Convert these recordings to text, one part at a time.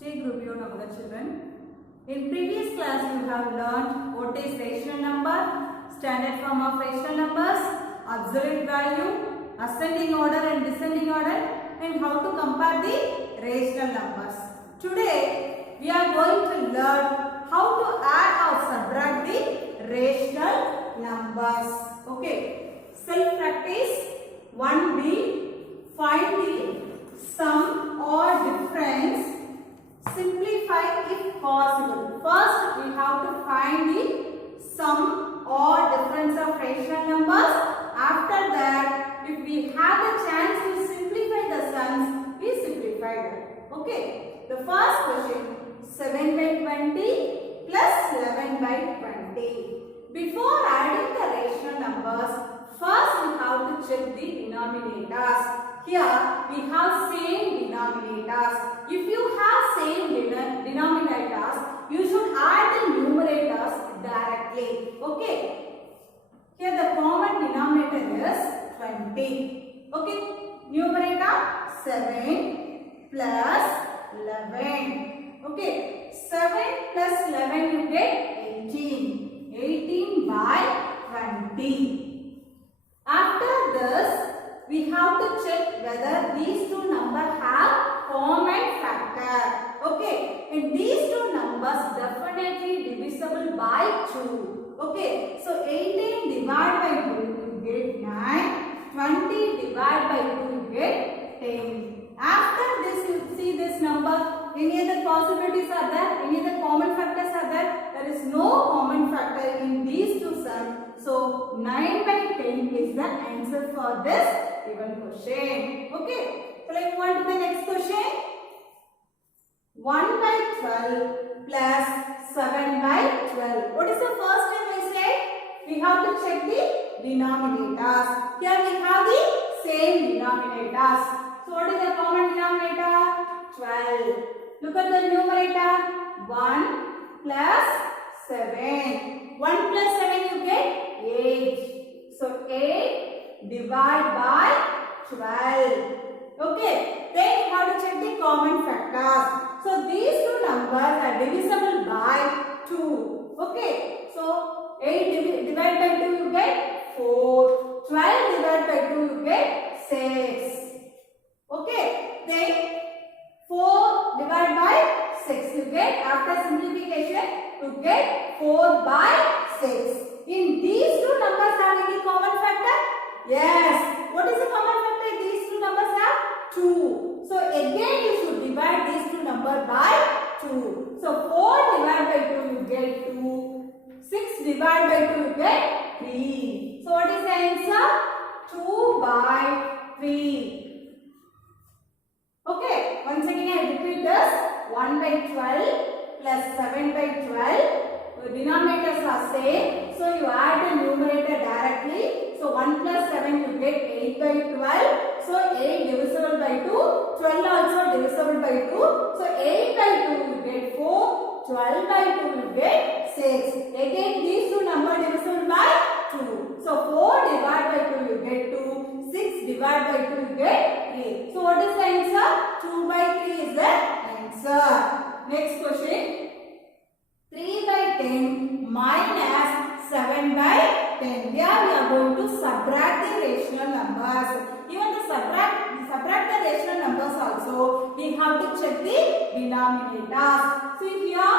Stay groovy on our children. In previous class you have learned what is rational number, standard form of rational numbers, absolute value, ascending order and descending order, and how to compare the rational numbers. Today we are going to learn how to add or subtract the rational numbers. Okay. Self practice 1B. Find the sum or difference. Simplify if possible. First we have to find the sum or difference of rational numbers. After that, if we have the chance to simplify the sums, we simplify that. Okay. The first question, 7 by 20 plus 11 by 20. Before adding the rational numbers, first we have to check the denominators. Here we have same denominators. If you have same denominators, you should add the numerators directly. Okay. Here the common denominator is 20. Okay. Numerator 7 plus 11. Okay. 7 plus 11 you get 18. 18 by 20. After this, we have to check whether these two numbers have common factor. Okay. And these two numbers definitely divisible by 2. Okay. So 18 divided by 2 you get 9. 20 divided by 2 you get 10. After this you see this number. Any other possibilities are there? Any other common factors are there? There is no common factor in these two sums. So 9 by 10 is the answer for this given question. Okay. So let's move on to the next question. 1 by 12 plus 7 by 12. What is the first step I said? We have to check the denominators. Here we have the same denominators. So what is the common denominator? 12. Look at the numerator. 1 plus 7. 1 plus 7 you get 8. So 8 divided by 12. Okay. Then you have to check the common factors. So these two numbers are divisible by 2. Okay. So 8 divided by 2 you get 4. 12 divided by 2 you get 6. Okay. Then 4 divided by 6 you get, after simplification you get 4 by 6. In these two numbers have any common factor? Yes. What is the common factor these two numbers have? 2. So again you should divide these two numbers by 2. So 4 divided by 2 you get 2. 6 divided by 2 you get 3. So what is the answer? 2 by 3. Okay, once again I repeat this. 1 by 12 plus 7 by 12. The denominators are same. So you add the numerator directly. So 1 plus 7 you get 8 by 12. So 8 divisible by 2. 12 also divisible by 2. So 8 by 2 you get 4. 12 by 2 you get 6. Again these two numbers divisible by 2. So 4 divided by 2 you get 2. 6 divided by 2 you get 3. So what is the answer? 2 by 3 is the answer. Next question. 3 by 10 minus 7 by 10. Here we are going to subtract the rational numbers. Even to subtract the rational numbers also, we have to check the denominators. So here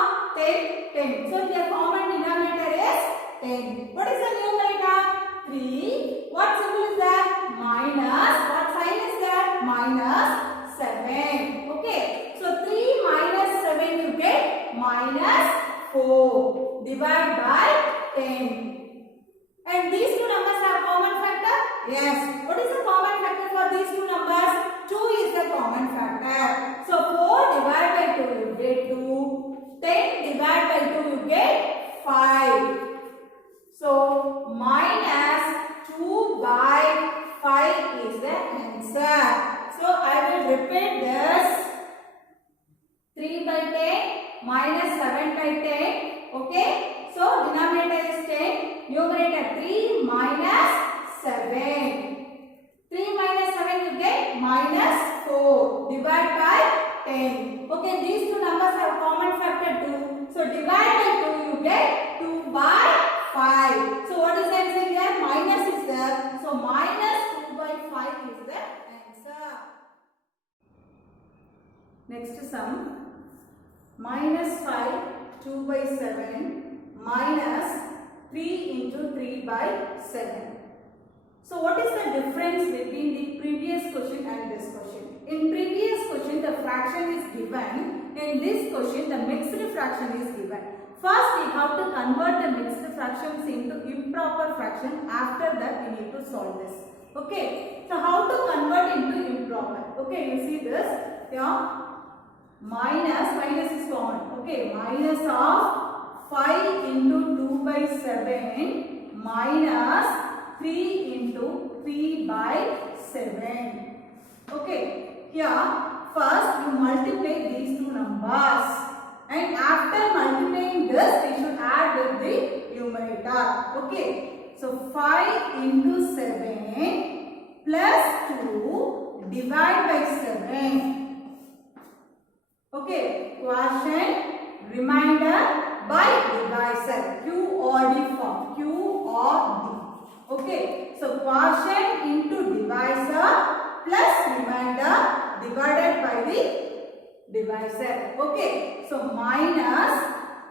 10. So here common denominator is 10. What is the numerator? 3. What symbol is that? Minus. What sign is that? Minus 7. Okay. So 3 minus 7 you get minus 4 divided by 10. And these two numbers have common factor? Yes. What is the common factor for these two numbers? 2 is the common factor. So 4 divided by 2 you get 2. 10 divided by 2 you get 5. So minus 2 by 5 is the answer. So I will repeat this. 3 by 10 minus 7 by 10. Okay. So denominator is 10. Numerator 3 minus 7. 3 minus 7 you get minus 4. Divide by 10. Okay, these two numbers have common factor 2. So divide by 2, you get 2 by 5. So what is the answer here? Minus is there. So minus 2 by 5 is the answer. Next sum. Minus 5, 2 by 7 minus 3 into 3 by 7. So what is the difference between the previous question and this question? In previous question the fraction is given. In this question the mixed fraction is given. First we have to convert the mixed fractions into improper fraction. After that we need to solve this. Okay. So how to convert into improper? Okay, you see this here. Minus is common. Okay, minus of 5 into 2 by 7 minus 3 into 3 by 7. Okay, here first you multiply these two numbers, and after multiplying this we should add with the numerator. Okay, so 5 into 7 plus 2 divide by 7. Okay, quotient, remainder by divisor, Q or D form, Q or D. Okay, so quotient into divisor plus remainder divided by the divisor. Okay, so minus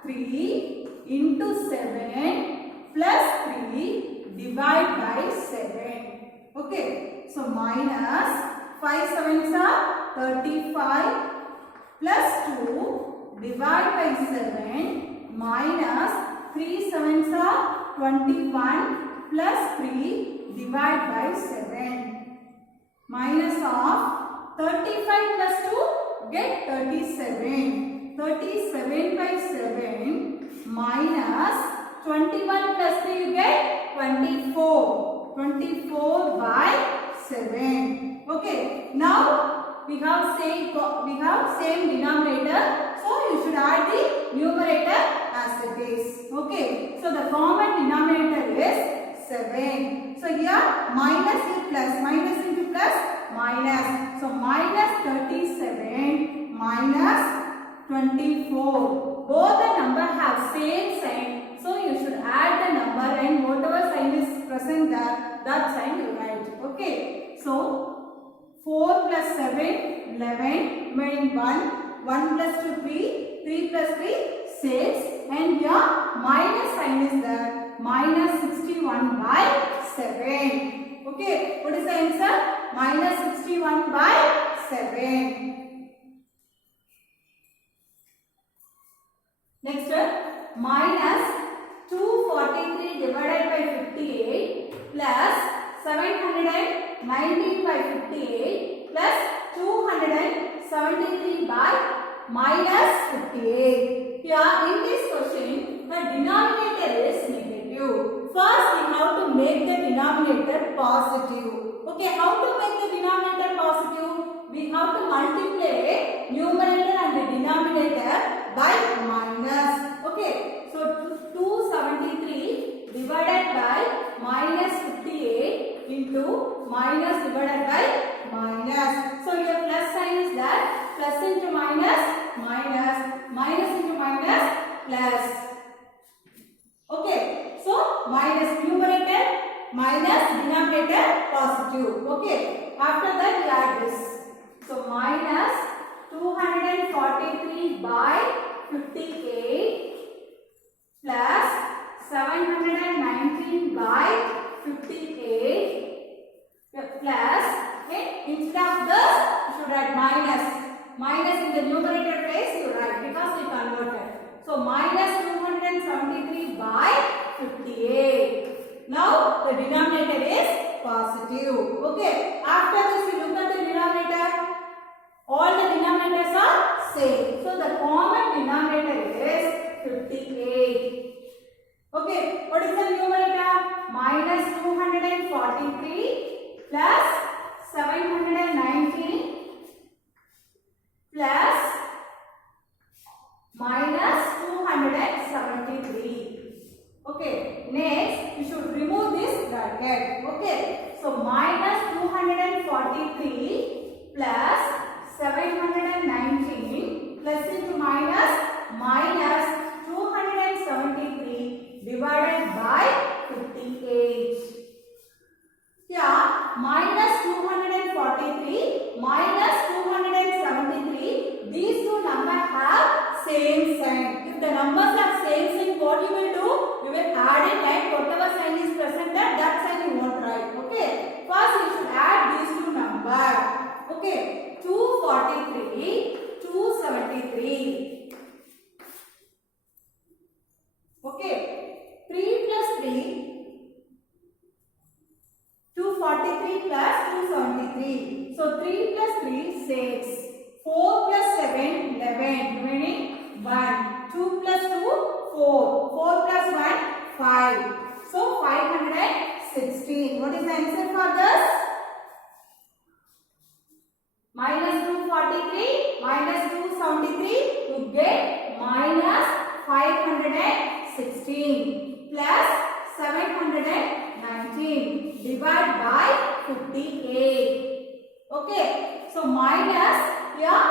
3 into 7 plus 3 divide by 7. Okay, so minus 5 sevens are 35 plus 2 divide by 7 minus 3 sevens are 21 plus 3 divide by 7. Minus of 35 plus 2 get 37. 37 by 7 minus 21 plus 3 you get 24. 24 by 7. Okay, now we have same denominator, so you should add the numerator as it is. Okay, so the common denominator is 7. So here minus is plus, minus into plus minus. So minus 37 minus 24. Both the number have same sign, so you should add the number and whatever sign is present there, that sign you write. Okay, so 4 plus 7, 11, remaining 1, 1 plus 2, 3, 3 plus 3, 6, and here minus sign is there, minus 61 by 7. Okay, what is the answer? Minus 61 by 7. Next one, minus 243 divided by 58 plus 719 by 58 plus 273 by minus 58. Here in this question, the denominator is negative. First we have to make the denominator positive. Okay, how to make the denominator positive? We have to multiply numerator and the denominator by minus. Okay, so 273 divided by minus 58 into minus divided by minus. So your plus sign is that, plus into minus, minus, minus into minus, plus. Okay, so minus numerator, minus denominator positive. Okay, after that we add this. So minus 243 by 58 plus 719 by 58 plus, okay, instead of this you should add minus. Minus in the numerator place you write because we converted. So minus 273 by 58. Now the denominator is positive. Okay, after this you look at the denominator. All the denominators are same. So the common denominator is 58. Okay, what is the numerator? Minus 243 plus 719 plus minus 273. Okay, next you should remove this bracket. Okay, so minus 243 plus 719 same sign. If the numbers are same sign, what you will do? You will add it and whatever sign is present there, that sign you won't write. Okay. First you should add these two numbers. Okay. 243, 273. Okay. 3 plus 3, 243 plus 273. So 3 plus 3, 6. 4 plus 7, 11. Remaining 1. 2 plus 2, 4. 4 plus 1, 5. So 516. What is the answer for this? Minus 243 minus 273, you get minus 516 plus 719. Divide by 58. Okay. So minus here,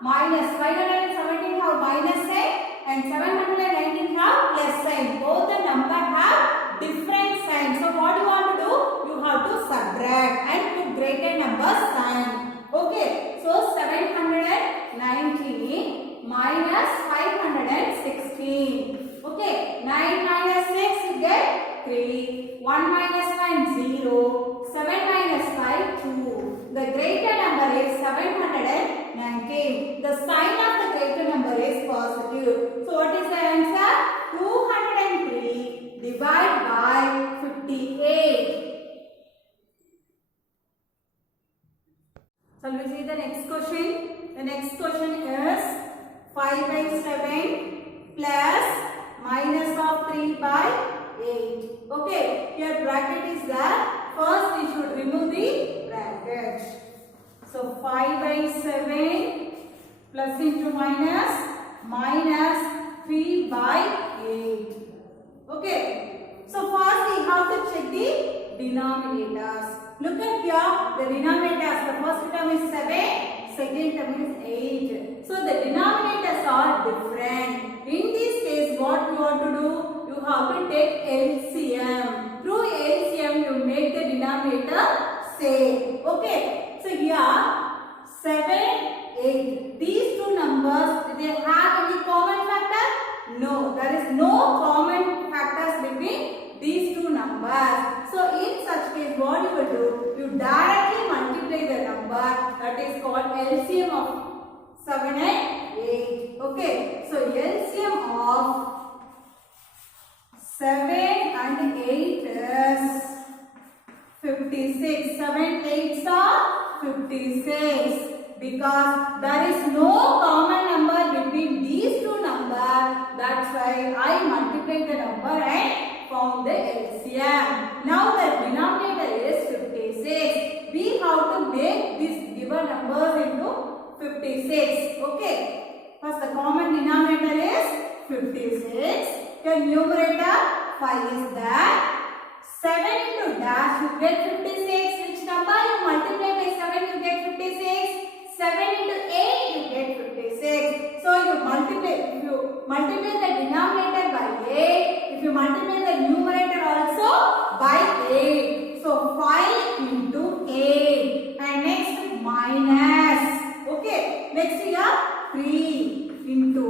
minus 517 have minus sign and 719 have plus sign. Both the number have different signs. So what you want to do? You have to subtract and put greater number sign. Okay, so 719 minus 516. Okay, 9 minus 6 you get 3. 1 minus 1 0. 7 minus 5 2. The greater number is 719. The sign of the greater number is positive. So what is the answer? 203 divided by 58. So we see the next question. The next question is 5 by 7 plus minus of 3 by 8. Okay, here bracket is there. First we should remove the bracket. So 5 by 7 plus into minus minus 3 by 8. Okay, so first we have to check the denominators. Look at here, the denominators. The first term is 7, second term is 8. So the denominators are different. In this case, what you want to do? You have to take LCM. Through LCM, you make the denominator same. Okay. So here, 7, 8. These two numbers, do they have any common factor? No, there is no common factors between these two numbers. So in such case, what you will do? You directly multiply the number, that is called LCM of 7 and 8. Okay. So LCM of 7 and 8 is 56. 7 8s are 56. Because there is no common number between these two numbers. That's why I multiplied the number and found the LCM. Now the denominator is 56. We have to make these given numbers into 56. Okay. First the common denominator is 56. The numerator 5 is there. 7 into dash you get 56. Which number you multiply by 7 you get 56. 7 into 8 you get 56. So you multiply. If you multiply the denominator by 8, if you multiply the numerator also by 8. So 5 into 8. And next minus. Okay. Next here 3 into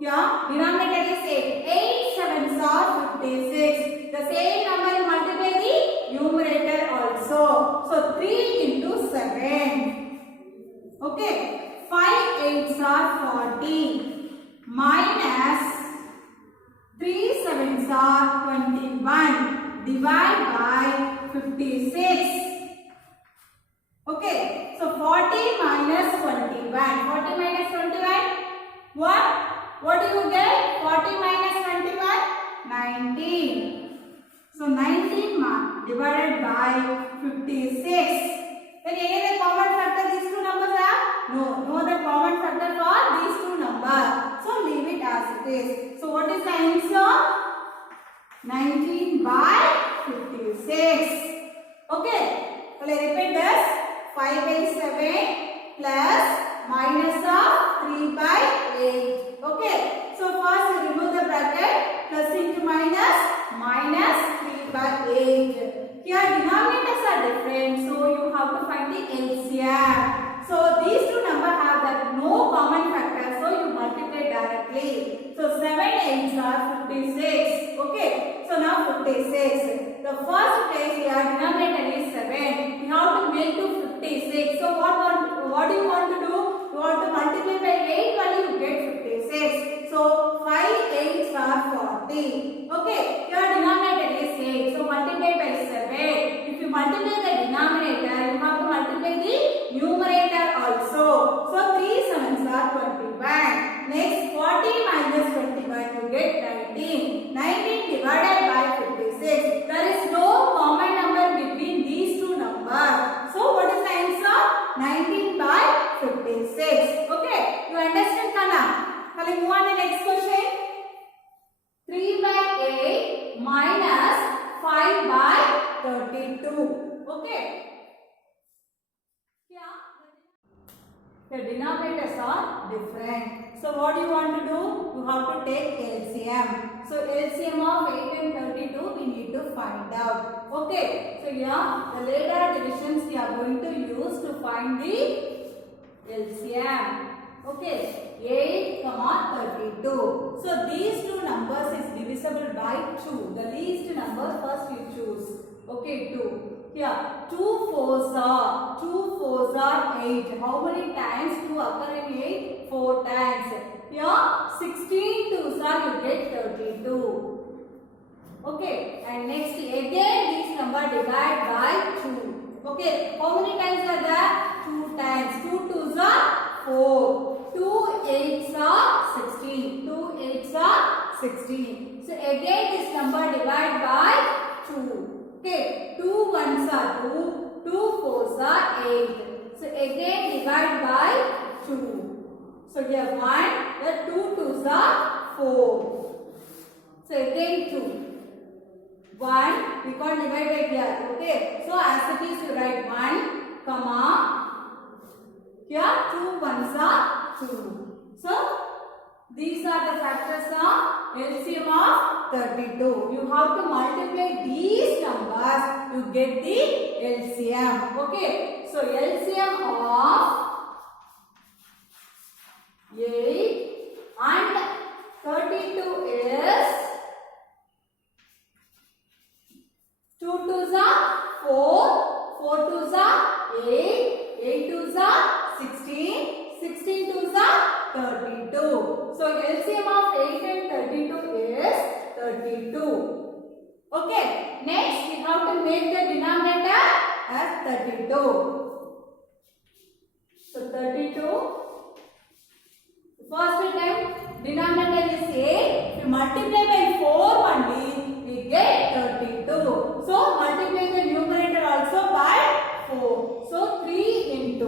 here denominator is 8. 8 sevens are 56. The same number you multiply the numerator also. So 3 into 7. Okay, 5 8s are 40 minus 3 7s are 21 divide by 56. Okay, so 40 minus 21. 40 minus 21. What do you get? 40 minus 21? 19. So 19 divided by 56. Then any other common factor these two numbers have? No other common factor for these two numbers. So leave it as it is. So what is the answer? 19 by 56. Okay. So let's repeat this. 5 by 7 plus minus of 3 by 8. Okay. So first you remove the bracket. Plus into minus. Minus 3 by 8. Here denominators are different, so you have to find the LCM. So these two numbers have that no common factor, so you multiply 40. Okay, your denominator is 8. So multiply by 7. If you multiply the denominator, you have to multiply the numerator also. So 3 sevens are 21. Next 40 minus 21 you get 19. 19 divided by 56. There is no common number between these two numbers. So what is the answer? 19 by 56. Okay, you understand Kana? Shall we move on to the next question? 3 by 8 minus 5 by 32. Okay. Yeah. The denominators are different. So what do you want to do? You have to take LCM. So LCM of 8 and 32 we need to find out. Okay. So yeah, the later divisions we are going to use to find the LCM. Okay. 8, 32. So these two numbers is divisible by 2. The least number first you choose. Okay, 2. Here, 2 fours are 8. How many times 2 occur in 8? 4 times. Here, 16 twos are you get 32. Okay, and next again this number divide by 2. Okay, how many times are there? 2 times. 2 twos are 4. 2 eights are 16. 2 eights are 16. So again this number divide by 2. Okay, 2 ones are 2, 2 fours are 8. So again divide by 2. So here 1, here 2 twos are 4. So again 2. 1, we can't divide by here. Okay, so as it is you write 1, comma, here 2 ones are 2. So these are the factors of LCM of 32. You have to multiply these numbers to get the LCM. Okay. So LCM of 8 and 32 is 2 twos are 4, 4 twos are 8, 8 twos are 16, 16 twos are 32. So LCM of 8 and 32 is 32. Okay. Next we have to make the denominator as 32. So 32. First time denominator is 8. If you multiply by 4 only, we get 32. So multiply the numerator also by 4. So 3 into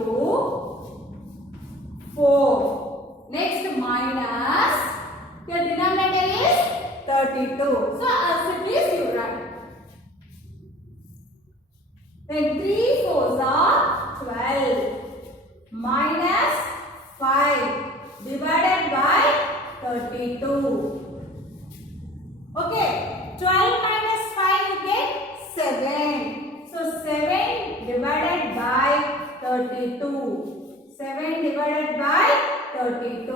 4. Next minus, your denominator is 32. So as it is you write. Then 3 fours are 12 minus 5 divided by 32. Okay, 12 minus 5 you get 7. So 7 divided by 32. 7 divided by 32.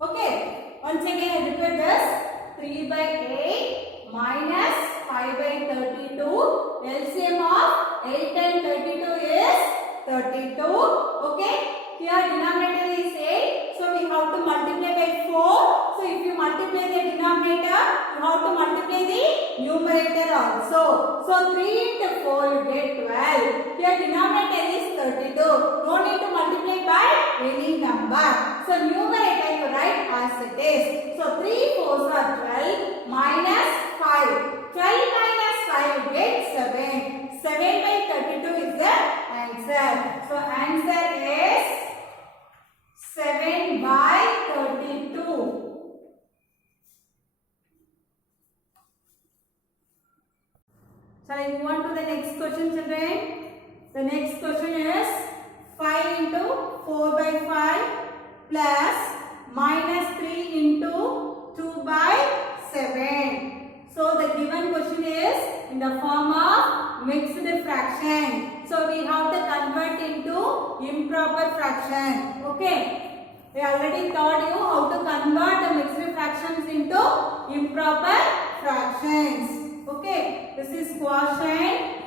Okay. Once again I repeat this. 3 by 8 minus 5 by 32. LCM of 8 and 32 is 32. Okay. Here denominator is 8. So we have to multiply by 4. So if you multiply the denominator, you have to multiply the numerator also. So 3 into 4 you get 12. Here denominator is 32. No need to multiply by any number. So numerator you write as it is. So 3 fours are 12 minus 5. 12 minus 5 you get 7. 7 by 32 is the answer. So answer is 7 by 32. Shall I move on to the next question, children? The next question is 5 into 4 by 5 plus minus 3 into 2 by 7. So the given question is in the form of mixed fraction. So we have to convert into improper fraction. Okay. We already taught you how to convert the mixed fractions into improper fractions. Okay. This is quotient,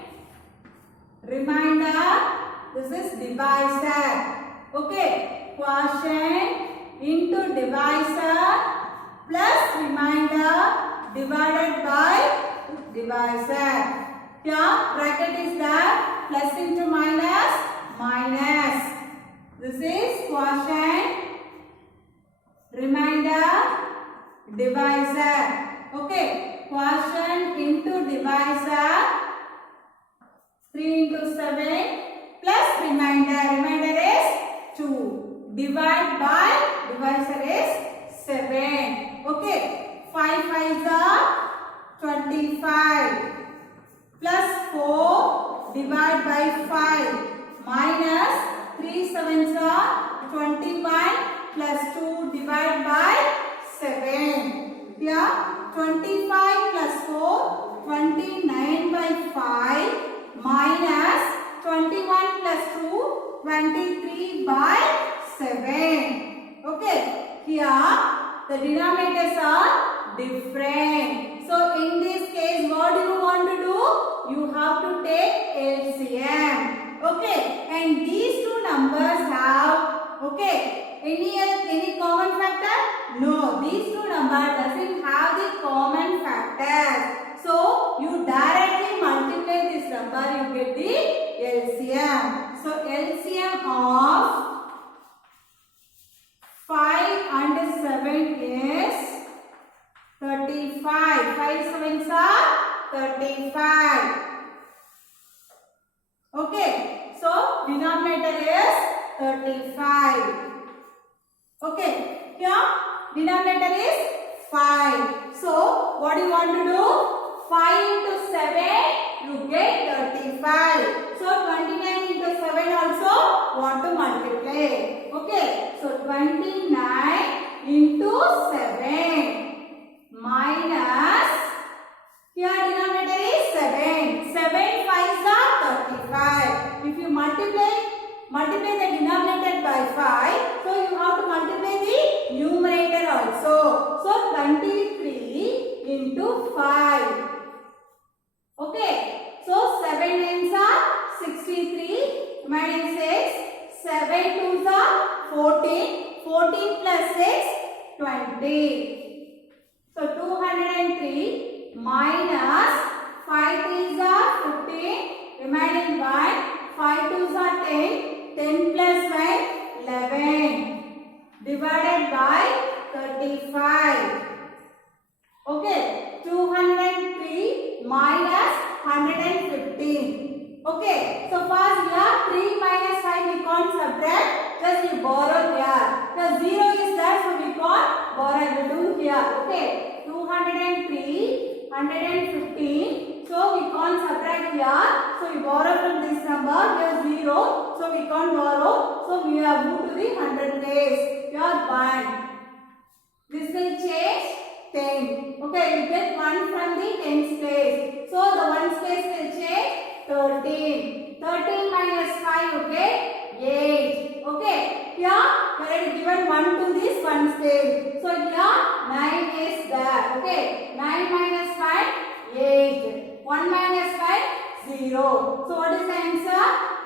remainder, this is divisor. Okay. Quotient into divisor plus remainder divided by divisor. Here bracket is there, plus into minus, minus. This is quotient, remainder, divisor. Okay, quotient into divisor, 3 into 7 plus remainder. Remainder is 2. Divide by divisor is 7. Okay, 5 5s are 25 plus 4 divide by 5 minus 3 7s are 21 plus 2 divide by 7. Here 25 plus 4 29 by 5 minus 21 plus 2 23 by 7. Okay, here the denominators are different. So in this case, what do you want to do? You have to take LCM. Okay, and these two numbers have, okay, any common factor? No, these two numbers doesn't have the common factors. So you directly multiply this number, you get the LCM. So LCM of 5 and 7 is 35. 5 7s are 35. Okay, so denominator is 35. Okay, here denominator is 5. So what do you want to do? 5 into 7, you get 35. So 29 into 7 also want to multiply. Okay, so 29 into 7 minus, here denominator is 7. 7 5s are 35. If you multiply the denominator by 5, so you have to multiply the numerator also. So 23 into 5. Okay, so 7 9s are 63, minus 6, 7 2s are 14, 14 plus 6, 20. So 203 minus 5 3s are 15, remaining 1, 5 2s are 10, 10 plus 1, 11, divided by 35. Okay, 203 minus 115. Okay, so first here 3 minus 5 we can't subtract, just you borrow here. The 0 is there, so we can't borrow, we do here. Okay, 203, 115, so we can't subtract here. So we borrow from this number, here 0, so we can't borrow. So we have moved to the 100 place. Here 1. This will change 10. Okay, you get 1 from the 10th place. So the 1's place will change 13. 13 minus 5, you get 8. Okay, here we have given 1 to this 1's place. So here 9 is there. Okay, 9 minus 5, 8. 1 minus 5, 0. So what is the answer?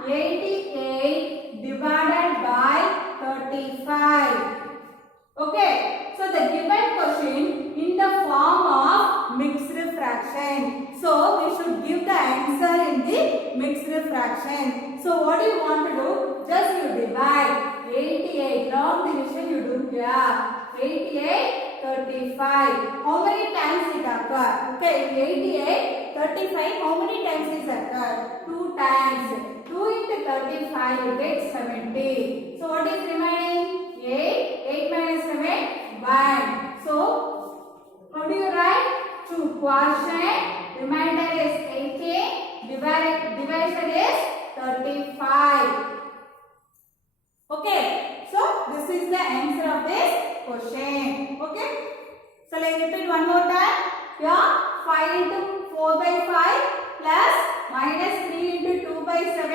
88 divided by 35. Okay, so the given question in the form of mixed fraction. So we should give the answer in the mixed fraction. So what do you want to do? Just you divide 88. Long division you do here. 88, 35. How many times it occur? Okay, 88, 35. How many times is occur? 2 times. 2 into 35 you get 70. So what is remaining? 8. 8 minus 7, 1. So how do you write? 2 quotient, remainder is 18, divisor is 35. Okay, so this is the answer of this question. Okay, so let's repeat one more time. Here 5 into 4 by 5 plus minus 3 into 2 by 7.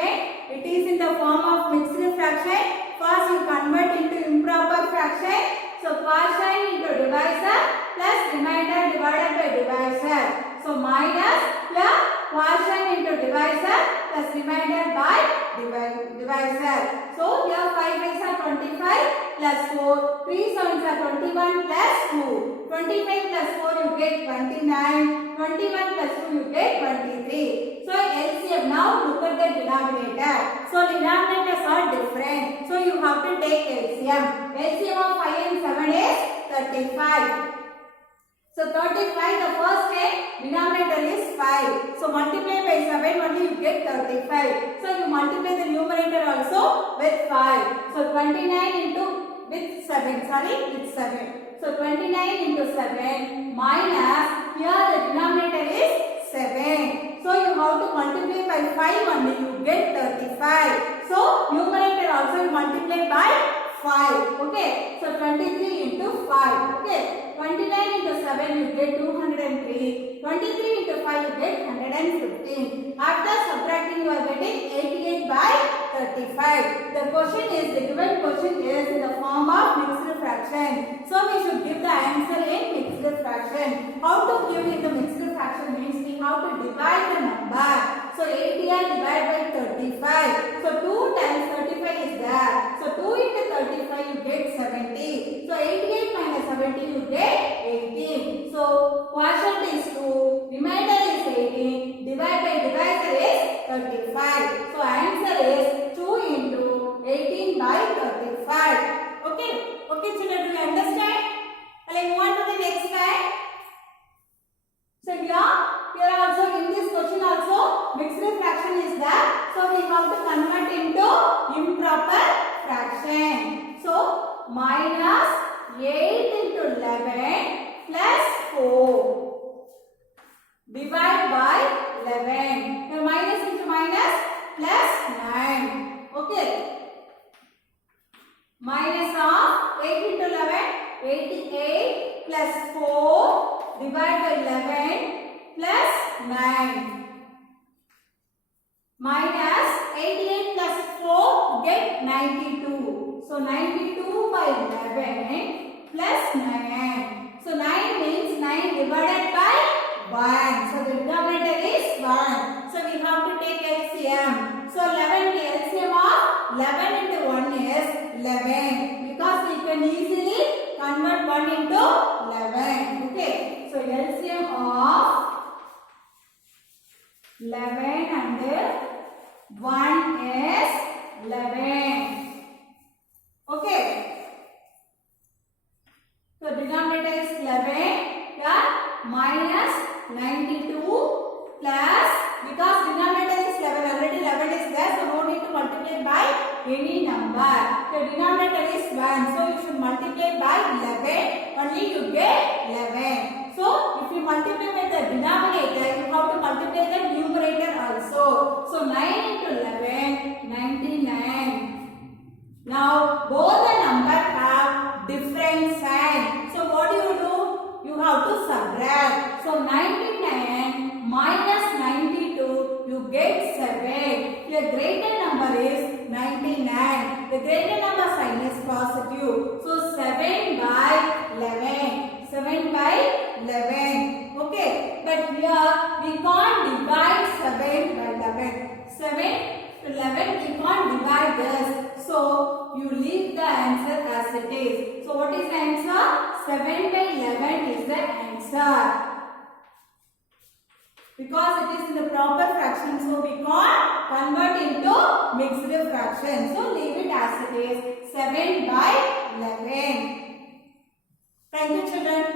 It is in the form of mixed fraction. First you convert into improper fraction. So quotient into divisor plus remainder divided by divisor. So minus plus quotient into divisor plus remainder by divisor. So here 5 5s are 25 plus 4, 3 7s are 21 plus 2. 25 plus 4 you get 29, 21 plus 2 you get 23. So LCM, now look at the denominator. So denominators are different. So you have to take LCM. LCM of 5 and 7 is 35. So 35, the first term denominator is 5. So multiply by 7 only you get 35. So you multiply the numerator also with 5. So 29 into with 7. Sorry, with 7. So 29 into 7 minus, here the denominator is 7. So you have to multiply by 5 only you get 35. So numerator also you multiply by 5. Okay. So 23 into 5. Okay. 29 into 7 you get 203. 23 into 5 you get 115. After subtracting you are getting 88 by 35. The question is, the given question is in the form of mixed fraction. So we should give the answer in mixed fraction. How to give in the mixed fraction means we have to divide the number. So 80 divided by 35. So 2 times 35 is there. So 2 into 35 you get 70. So 88 minus 70 you get 18. So quotient is 2, remainder is 18, divide by divisor is 35. So answer is 2 into 18 by 35. Okay. Okay children, do you understand? Let's move on to the next slide. So here also in this question also mixed fraction is there. So we have to convert into improper fraction. So minus 8 into 11 plus 4 divide by 11. Now minus into minus plus 9. Okay. Minus of 8 into 11, 88 plus 4 divide by 11 plus 9. Minus 88 plus 4 get 92. So 92 by 11 plus 9. So 9 means 9 divided by 1. So the denominator is 1. So we have to take LCM. So 11, the LCM of 11 into 1 is 11. Because we can easily convert 1 into 11. Okay. So LCM of 11 and 1 is 11. Okay. So denominator is 11. Here minus 92 plus, because denominator is 11, already 11 is there, so no need to multiply by any number. The denominator is 1, so you should multiply by 11, only you get 11. So if you multiply by the denominator, you have to multiply the numerator also. So 9 into 11, 99. Now both the numbers have different sign. So what do? You have to subtract. So 99 minus 92, you get 7. The greater number is 99. The greater number sign is positive. So 7 by 11. 7 by 11. Okay. But here we can't divide 7 by 11. 7 to 11 we can't divide this. So you leave the answer as it is. So what is the answer? 7 by 11 is the answer. Because it is in the proper fraction, so we can't convert into mixed fraction. So leave it as it is. 7 by 11. Thank you children.